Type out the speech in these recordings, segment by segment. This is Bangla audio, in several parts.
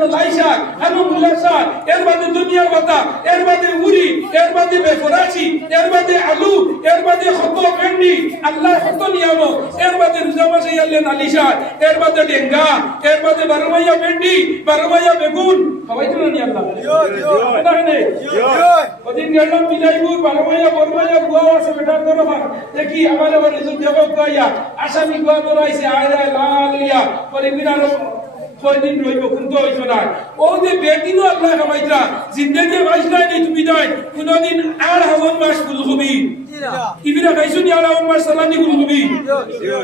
খানো লাই শাক খানো মূলা শাক এর বাদে দুনিয়ার কথা এর বাদে উড়ি এর বাদে বেফরাসি এর বাদে আলু এর বাদে কত ভেন্ডি আল্লাহ কত নিয়ামত এর বাদে রোজা মাসে আল্লাহ নালি শাক এর বাদে ডেঙ্গা এর বাদে 12 মাইয়া ভেন্ডি 12 মাইয়া বেগুন খাওয়াইতো না নি আল্লাহ কথা হয় নাই ওদিন গেলাম বিলাইপুর 12 মাইয়া বরমাইয়া গুয়া আছে বেটার করো দেখি আমার আবার রিজুল দেবো গাইয়া আসামি গুয়া ধরাইছে আয়রা লালিয়া পরিবিনার কয়দিন রইব কিন্তু হইতো না ও যে বেদিনও আল্লাহ খাওয়াইতা জিন্দেগি বাইসলাই নেই তুমি নাই কোনদিন আর হাওয়ান মাস ফুলকবি ইবিরা খাইছো নি আর হাওয়ান মাস সালানি ফুলকবি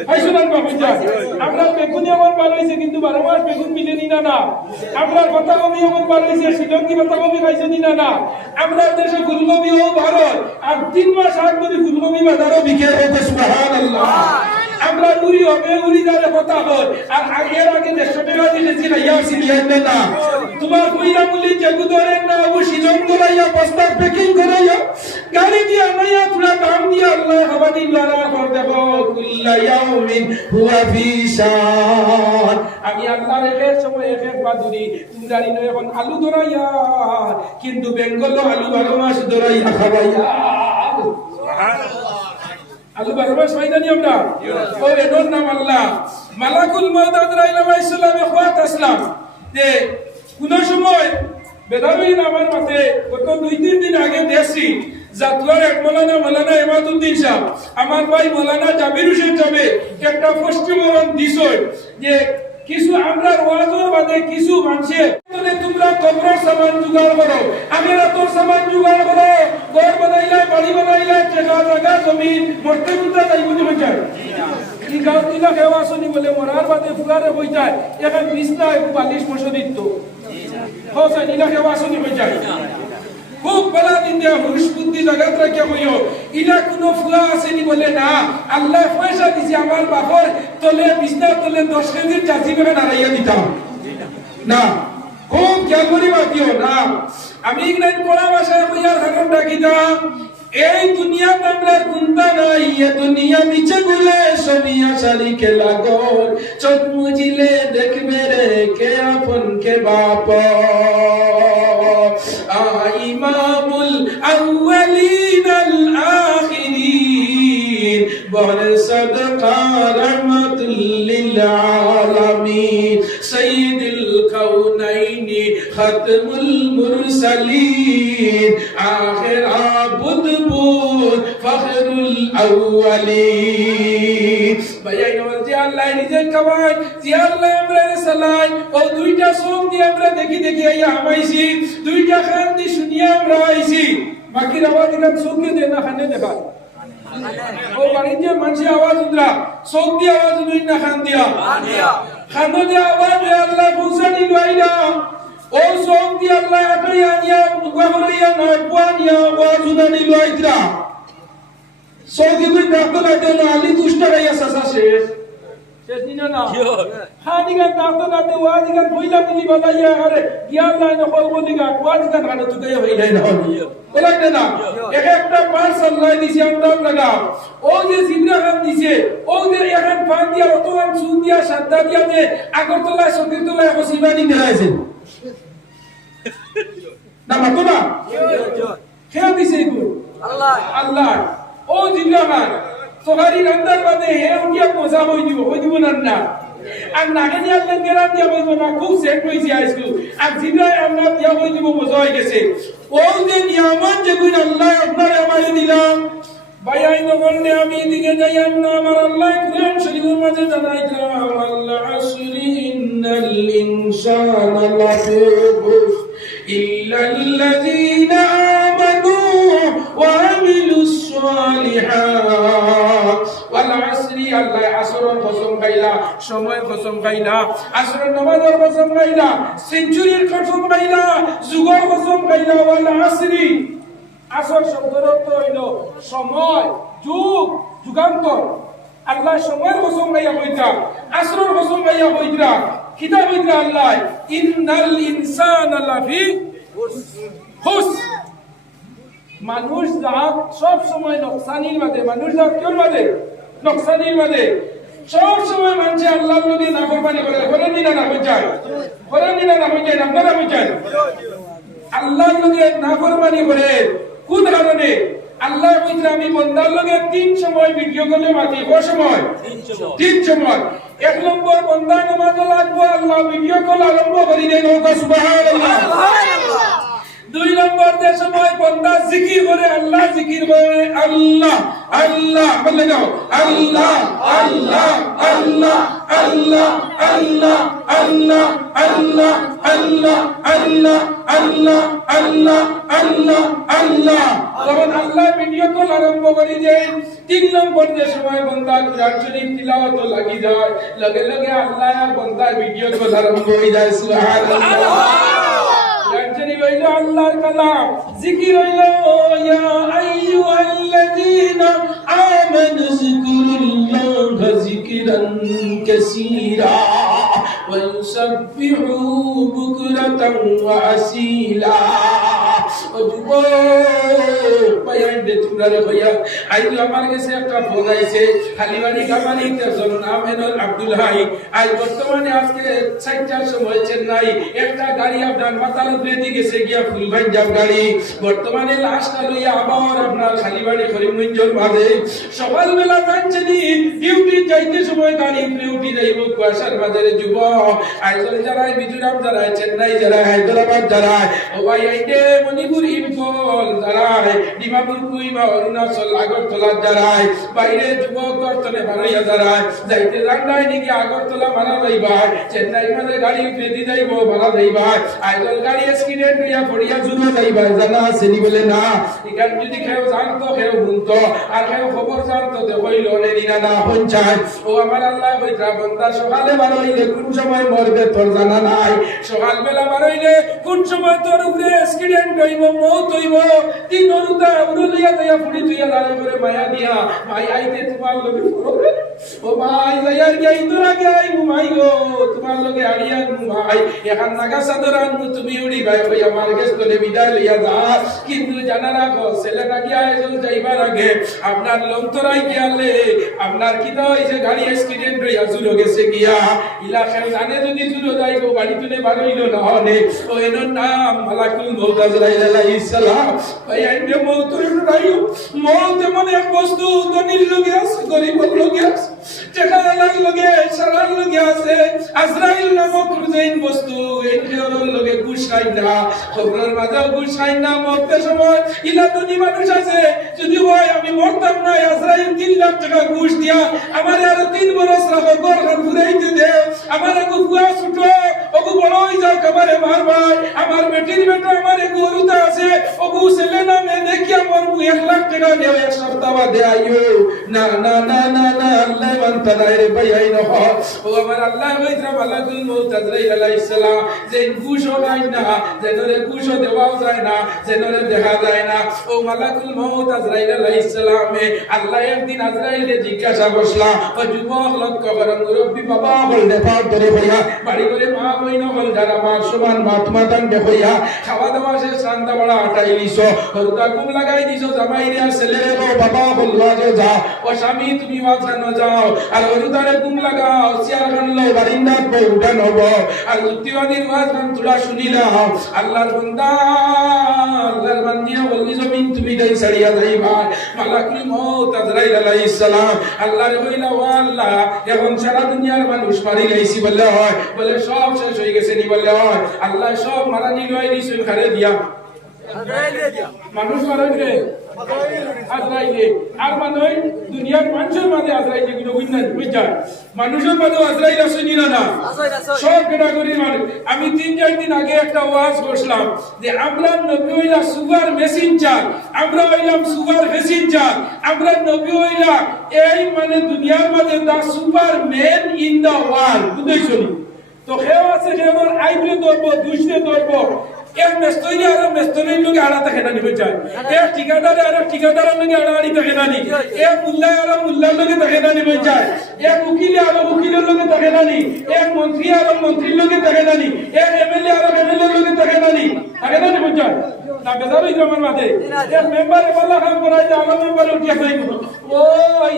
খাইছো না বাবুজা আমরা বেগুনি আমার বার হইছে কিন্তু 12 মাস বেগুন মিলেনি না না আমরা পাতাকপি আমার বার হইছে শ্রীলঙ্কি পাতাকপি খাইছো নি না না আমরা দেশে ফুলকপি ও ভারত আর 3 মাস আগ ধরে ফুলকপি বাজারও বিক্রি হইতে সুবহানাল্লাহ আমরা উড়ি হবে উড়ি দাঁড়ে কথা হয় আর আগের আগে 150 টাকা দিয়েছি লাইয়া সিলিয়ান না তোমার কইরা বলি যেগু ধরেন না ও শিলং করাইয়া বস্তা প্যাকিং করাইয়া গাড়ি দিয়া নাইয়া তোরা দাম দিয়া আল্লাহ হাবানি লড়া কর দেব কুল্লা ইয়াউমিন হুয়া ফি শান আমি আল্লাহর এর সময় এক বাদুরি গাড়ি নয় এখন আলু ধরাইয়া কিন্তু বেঙ্গল আলু 12 মাস ধরাইয়া খাওয়াইয়া সুবহানাল্লাহ আলু 12 মাস ফায়দা আমরা ও এর নাম আল্লাহ মালাকুল মউত আজরাইল আলাইহিস সালাম ইখওয়াত আসলাম যে কোন সময় বেদাবিন আমার মাঝে গত 2-3 দিন আগে দেখছি জাতুয়ার এক মৌলানা ইমাদউদ্দিন সাহেব আমার ভাই মৌলানা জাবির হোসেন যাবে একটা পোস্টমরণ দিছই যে কিছু আমরা ওয়াজের বাদে কিছু মানুষে বলে তোমরা কবরের সামান জোগাড় করো আখিরাতের সামান জোগাড় করো ঘর বানাইলা বাড়ি বানাইলা জায়গা জমিন মরতে মুতা যাইব না যায় এই গাঁও তিলা খেওয়া শুনি বলে মরার বাদে ফুগারে হই যায় এখন বিছনা একটু বালিশ মশদিত তো হোসা নিলা খেওয়া শুনি হই যায় খুব বলা দিন দেয়া হুশ বুদ্ধি জায়গা রাখে হইও ইলা কোনো ফুয়া আসেনি বলে না আল্লাহ পয়সা দিছে আমার বাপর তলে বিছনা তলে 10 কেজির চাচি করে নাড়াইয়া দিতাম না খুব খেয়াল করি বাতিও না আমি ইংরেজি পড়া ভাষায় কইয়ার কারণ ডাকিতা এই দুনিয়াতে আমরা কুন্তা নাই এ দুনিয়া নিচে গুলে সোনিয়া শাড়ি কে লাগর চোখ মুজিলে দেখবে রে কে আপন কে বাপ ইমামুল আউয়ালিন আল আখিরিন বর সাদকা রহমাতুল লিল আলামিন সাইয়্যিদুল কাউনাইনি খাতমুল মুরসালিন আখির আবুদপুর ফখরুল আউয়ালিন ভাইয়া নওয়াজি আল্লাহ নিজে কবাই জি আল্লাহ আমরা সালাই ও দুইটা সং দিয়ে আমরা দেখি দেখি আইয়া আমাইছি দুইটা খান দি শুনিয়া আমরা আইছি বাকি আওয়াজ দিলাম সঙ্গে দে না খানে দেখা ও বাড়িতে মানুষ আওয়াজ উদ্রা সং দিয়ে আওয়াজ দুই না খান দিয়া খানো দিয়ে আওয়াজ আল্লাহ পৌঁছানি লইলা ও সং দিয়ে আল্লাহ আটাইয়া নিয়া গুয়াহরিয়া নয় পুয়ানিয়া আওয়াজ উনানি লইতরা সৌদি কই ডাক্তার আইতো আলী দুষ্টা রাইয়া সাসা শেষ দিনা না হাদিগা ডাক্তার আইতো ওয়াদিগা কইলা বলি বালাইয়া আরে গিয়া নাই না কল বলিগা ওয়াদিগা গানা তুই হইলাই না বলাইতে না এক একটা পার্স আল্লাহ দিছে আমরা লাগাও ও যে জিবরা খান দিছে ও যে এখন পান দিয়া অতমান সুন দিয়া সাদা দিয়া যে আগরতলা সকিরতলা হসিবানি দেখাইছে না মাতো না খেয়া দিছে কই আল্লাহ ও জিন্দাবাদ সহারি রান্দার বাদে হে উঠিয়া মজা হই দিব না আর নাগে দিয়া লেঙ্গেরা দিয়া হইব না খুব সেট হইছে আইসু আর জিন্দাই আমরা দিয়া হই দিব মজা হই গেছে ও যে নিয়ামত যে গুণ আল্লাহ আপনার আমায় দিলাম ভাইয়াই নগরনে আমি দিকে যাইয়াম না আমার আল্লাহ কুরআন শরীফের মাঝে জানাইলাম আল্লাহ আসরি ইন্নাল ইনসানা লাফি খুসর ইল্লাল্লাযীনা আমানু ওয়া আমিলুস সালিহাত ওয়াল আসরি আল্লাহ আসরের কসম খাইলা সময় কসম খাইলা আসরের নামাজের কসম খাইলা সেঞ্চুরির কসম খাইলা যুগের কসম খাইলা ওয়াল আসরি আসর শব্দের অর্থ হইল সময় যুগ যুগান্তর আল্লাহ সময়ের কসম খাইয়া কইতা আসরের কসম খাইয়া কইতা কিতাব কইতা আল্লাহ ইন্নাল ইনসানা লাফি খুসর মানুষ জাত সব সময় নকসানির মাঝে মানুষ জাত কির মাঝে নকসানির মাঝে সব সময় মানুষ আল্লাহর লগে নাফরমানি করে করেন না না হয়ে যায় আপনারা হয়ে যায় আল্লাহর লগে নাফরমানি করে কোন কারণে আল্লাহ কইছে আমি বান্দার লগে তিন সময় ভিডিও কলে মাতি কোন সময় তিন সময় এক নম্বর বান্দা নামাজ লাগবো আল্লাহ ভিডিও কল আরম্ভ করি দেন সুবহানাল্লাহ দুই নম্বর যে সময় বান্দা জিকির করে আল্লাহ জিকির করে আল্লাহ আল্লাহ বলে যাও আল্লাহ আল্লাহ আল্লাহ আল্লাহ আল্লাহ আল্লাহ আল্লাহ আল্লাহ আল্লাহ আল্লাহ আল্লাহ আল্লাহ আল্লাহ তখন আল্লাহ ভিডিও কল আরম্ভ করে দেন তিন নম্বর যে সময় বান্দা কুরআন শরীফ তিলাওয়াত লাগি যায় লগে লগে আল্লাহ বান্দার ভিডিও কল আরম্ভ হয়ে যায় সুবহানাল্লাহ জানি হইলো আল্লাহর কালাম জিকির হইলো ইয়া আইয়ুহাল্লাযীনা আমানু যিকুরুল্লাহা যিকরান কাসীরা ওয়া ইউসাব্বিহু বুকরাতান ওয়া আসীলা ও যুবক পায়াই দে তোমরা রে ভাইয়া আইলো আমার কাছে একটা ফোন আইছে খালিবাড়ি কামানি তেজন নাম হলো আব্দুল হাই আজ বর্তমানে আজকে 4টার সময় চেন্নাই একটা গাড়ি আপনার মাথার উপরে দিয়ে গেছে গিয়া ফুলবাই যাব গাড়ি বর্তমানে লাশটা লইয়া আবার আপনার খালিবাড়ি করিমগঞ্জের মাঝে সকালবেলা যাচ্ছেনি ডিউটি যাইতে সময় গাড়ি ডিউটি যাইব কুয়াশার বাজারে যুবক আইজল যারাই মিজোরাম যারাই চেন্নাই যারাই হায়দ্রাবাদ যারাই ও ভাই আইডে মণিপুর ইম্ফল যারাই ডিমাপুর কুইমা অরুণাচল আগরতলা যারাই বাইরে যুবক গর্তনে বারইয়া যারাই যাইতে রান্নাই নাকি আগরতলা মারা যাইবা চেন্নাই মাঝে গাড়ি ফেদি যাইব মারা যাইবা আইজল গাড়ি অ্যাক্সিডেন্ট হইয়া পড়িয়া জুড়ে যাইবা জানা আসেনি বলে না এখান যদি কেউ জানতো কেউ শুনতো আর কেউ খবর জানতো তো হইল না না পঞ্চায়েত ও আমার আল্লাহ কইতা বান্দা সকালে বারইলে কোন সময় মরবে তোর জানা নাই সকালবেলা বারইলে কোন সময় তোর উপরে অ্যাক্সিডেন্ট হইব মওত হইব তিন অরুতা উড়লিয়া দিয়া ফুড়ি তুইয়া দাঁড়ে করে মায়া দিয়া ভাই আইতে তোমার লগে পড়বে ও ভাই যাইয়ার গই তোরা গই ঘুমাই গো তোমার লগে আড়িয়া ঘুমাই এখন নাগা সাদরান তুমি উড়ি ভাই ওই আমার কাছে তোলে বিদায় লইয়া যা কিন্তু জানা রাখো ছেলেটা কি আয়োজন যাইবার আগে আপনার লন্তরাই গিয়ালে আপনার কি তো এই যে গাড়ি অ্যাক্সিডেন্ট হইয়া জুড়ে গেছে গিয়া ইলাকার জানে যদি জুড়ে যাইবো গাড়ি তুলে বারইলো না হনে ও এর নাম মালাকুল মউত আজরাইল আলাইহিস সালাম ভাই আইনে মউতের রাইও মউত এমন এক বস্তু দনির লগে আছে গরিবের লগে আছে টাকার লগে সারার লগে আছে আজরাইল নামক রুজাইন বস্তু এই খেয়ালের লগে গুছাই না খবরের মাঝে গুছাই না মরতে সময় ইলা দুনি মানুষ আছে যদি হয় আমি মরতাম না আজরাইল 3 লাখ টাকা ঘুষ দিয়া আমারে আরো 3 বছর রাখো ঘর ঘুরাইতে দে আমারে গুয়া ছুটো ওগু বড় হই যাও কবারে মার ভাই আমার বেটির বেটা আমারে গরুতা আছে ওগু ছেলে না মে দেখিয়া মরবু 1 লাখ টাকা দেও এক সপ্তাহ বাদে আইও না না না না না আল্লাহ বান্তা রে ভাই আই না ও আমার আল্লাহ কইরা মালাকুল মউত আজরাইল আলাইহিস সালাম যে ঘুষও নাই না যেনরে ঘুষও দেওয়া যায় না যেনরে দেখা যায় না ও মালাকুল মউত আজরাইল আলাইহিস সালামে আল্লাহ একদিন আজরাইলে জিজ্ঞাসা করলা ও যুবক লক্ষ্য করেন মুরব্বি বাবা বলতে পার ধরে ভাইয়া বাড়ি করে মা বইন বল যারা মা সমান মাতমাতান দেখইয়া খাওয়া দাওয়া শেষ রান্না বাড়া আটাই নিছো হরুদা কুম লাগাই দিছো জামাইরে আর ছেলেরে বাবা বলবা যে যা ও স্বামী তুমি ওয়াজানো যাও আর হরুদারে কুম লাগাও চেয়ার গানলো বারিন্দাত বই উঠান হবো আর যুক্তিবাদীর ওয়াজ গান তোরা শুনিলাও আল্লাহর বান্দা আল্লাহর বান্দিয়া বললি জমিন তুমি দেই ছাড়িয়া যাইবা মালাকুল মউত আজরাইল আলাইহিস সালাম আল্লাহরে কইলা ও আল্লাহ এখন সারা দুনিয়ার মানুষ মারি লাইছি বললে হয় বলে সব শেষ হয়ে গেছে নি বললে হয় আল্লাহ সব মারা নিলই দিছে ঘরে দিয়া মানুষ মারাইলে আজরাইলে আর মানুষ দুনিয়ার মানুষের মাঝে আজরাইলে কোনো বুঝনাই বুঝায় মানুষের মাঝে আজরাইল আছে না সব ক্যাটাগরির মানুষ আমি 3-4 দিন আগে একটা ওয়াজ করলাম যে আমরা নবী হইলা সুগার মেসেঞ্জার আমরা হইলাম সুগার মেসেঞ্জার আমরা নবী হইলা এই মানে দুনিয়ার মাঝে the super man in the world বুঝাইছো তো কেউ আছে কেউর আইবরে ধরবো দুইশে ধরবো এক মেস্তরি আর মেস্তরির লগে আড়া থাকে না নিবে যায় এক ঠিকাদার আর ঠিকাদারের লগে আড়াআড়ি থাকে না নি এক মুল্লা আর মুল্লার লগে থাকে না নিবে যায় এক উকিল আর উকিলের লগে থাকে না নি এক মন্ত্রী আর মন্ত্রীর লগে থাকে না নি এক এমএলএ আর এমএলএর লগে থাকে না নি নিবে যায় না বেজারই আমার মাঝে এর মেম্বারে বলা কাম করাই যে আমার মেম্বারে উঠিয়া যাইব ও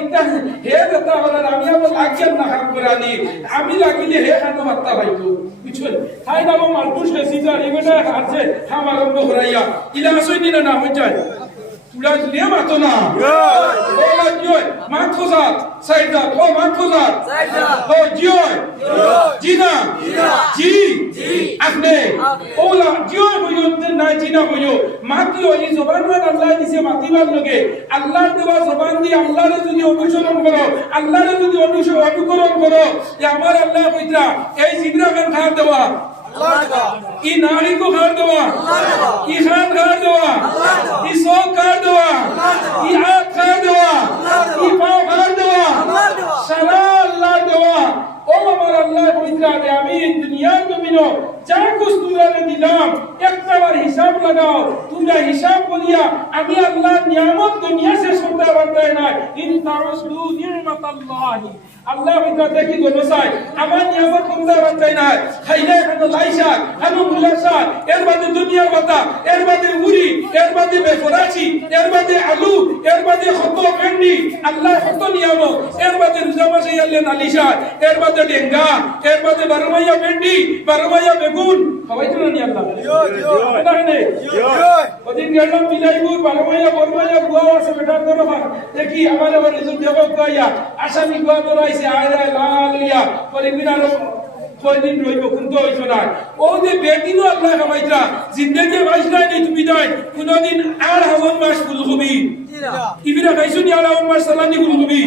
ইতা হে যেটা হলার আমি আবার লাগছেন না কাম করানি আমি লাগিলে হে খানো মাত্তা পাইতো বুঝছেন তাই না আমার মালপুষ সিজার ইবেটা আছে হাম আরম্ভ করাইয়া ইলা আসই দিনা না হই যায় তুলা দিয়ে মাতো না ওলা জয় মাতো জাত সাইদা ও মাতো জাত সাইদা ও জয় জিনা জি আপনি ওলা জয় হইও না জিনা হইও মাতিও এই জবান আল্লাহ দিছে মাতিবার লগে আল্লাহর দেওয়া জবান দিয়ে আল্লাহরে যদি অনুসরণ করো আল্লাহরে যদি অনুকরণ করো যে আমার আল্লাহ কইতা এই জিবরা খান খাওয়া দেওয়া ই নারী को खार देवा ই खान खार देवा ই सोक खार देवा ই हाथ खार देवा ই पाँव खार देवा सारा अल्लाह देवा ओ আমার আল্লাহ কইতা যে আমি দুনিয়ার জমিনো যা কিছু তোমারে দিলাম একটা বার হিসাব লাগাও তোমরা হিসাব করিয়া আমি আল্লাহর নিয়ামত দুনিয়া শেষ করতে পারবে না ইন তারসু নিয়ামাতাল্লাহি আল্লাহ কইতা দেখি গো চাই আমার নিয়ামত করতে পারবে না খাইলে খানো লাইসা খানো মুলাসা এর বাদে দুনিয়ার কথা এর বাদে উরি এর বাদে বেফরাচি এর বাদে আলু এর বাদে কত ভেন্ডি আল্লাহ কত নিয়ামত এর বাদে রোজা মাসে আল্লাহ নালিশা এর বাদে ডেঙ্গা এর বাদে বারমাইয়া ভেন্ডি বারমাইয়া বেগুন খাওয়াইতো না আল্লাহ এটা নেই ওদিন গেলাম বিলাইপুর বারমাইয়া বরমাইয়া গুয়া আছে বেটার ধরো দেখি আমার রিজুল দেব কইয়া আসামি গুয়া ধরাইছে আয়রা লালিয়া পরে বিনার কয়দিন রইব কিন্তু হইতো না ও যে বেদিনও আল্লাহ খাওয়াইতা জিন্দেগি বাইসলাই নেই তুমি নাই কোনদিন আর হাওয়ান মাস ফুলকবি ইবিরা খাইছো নি আর হাওয়ান মাস সালানি ফুলকবি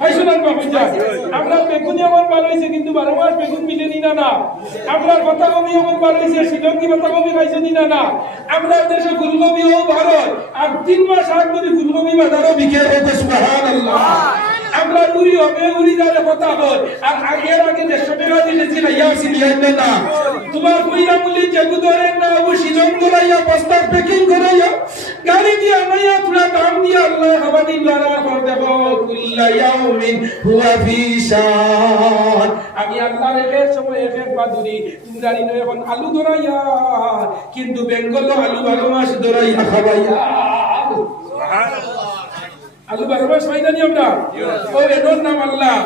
খাইছো না বাবুজা আমরা বেগুনি আমার ভালো হইছে কিন্তু 12 মাস বেগুন মিলেনি না না আমরা কথা কবি আমার ভালো হইছে শ্রীলঙ্কি কথা কবি খাইছো নি না না আমরা দেশে ফুলকবি ও ভারত আর 3 মাস আগ করে ফুলকবি বাজারও বিক্রি হইতে সুবহানাল্লাহ আমরা উড়ি হবে উড়ি যাবে কথা হয় আর আগের আগে 150 টাকা দিয়েছি না ইয়াসিন ইয়াইনা না তোমার কইরা বলি যেগু ধরেন না ও শিলং করাইয়া বস্তা প্যাকিং করাইয়া গাড়ি দিয়া মাইয়া পুরা দাম দিয়া আল্লাহ হাবানি দ্বারা কর দেখো কুল্লা ইয়াউমিন হুয়া ফি শান আমি আল্লাহর এর সময় এক বাদুরি তোমরা নিনো এখন আলু ধরাইয়া কিন্তু বেঙ্গল আলু 12 মাস ধরাইয়া খাওয়াইয়া সুবহানাল্লাহ আলু 12 মাস পাইনা নি আমরা ও এর নাম আল্লাহ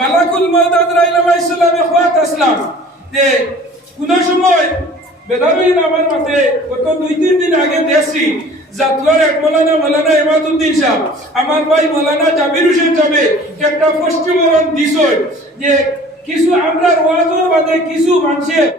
মালাকুল মউত আজরাইল আলাইহিস সালাম ইখওয়াত আসলাম যে কোন সময় বেদারুই নামের মাঠে গত 2-3 দিন আগে দেখছি জাতুয়ার এক মাওলানা ইমাদউদ্দিন সাহেব আমার ভাই মাওলানা জাবির হোসেন যাবে একটা পশ্চিমবঙ্গ দিছয় যে কিছু আমরা ওয়াজের বাদে কিছু মানুষের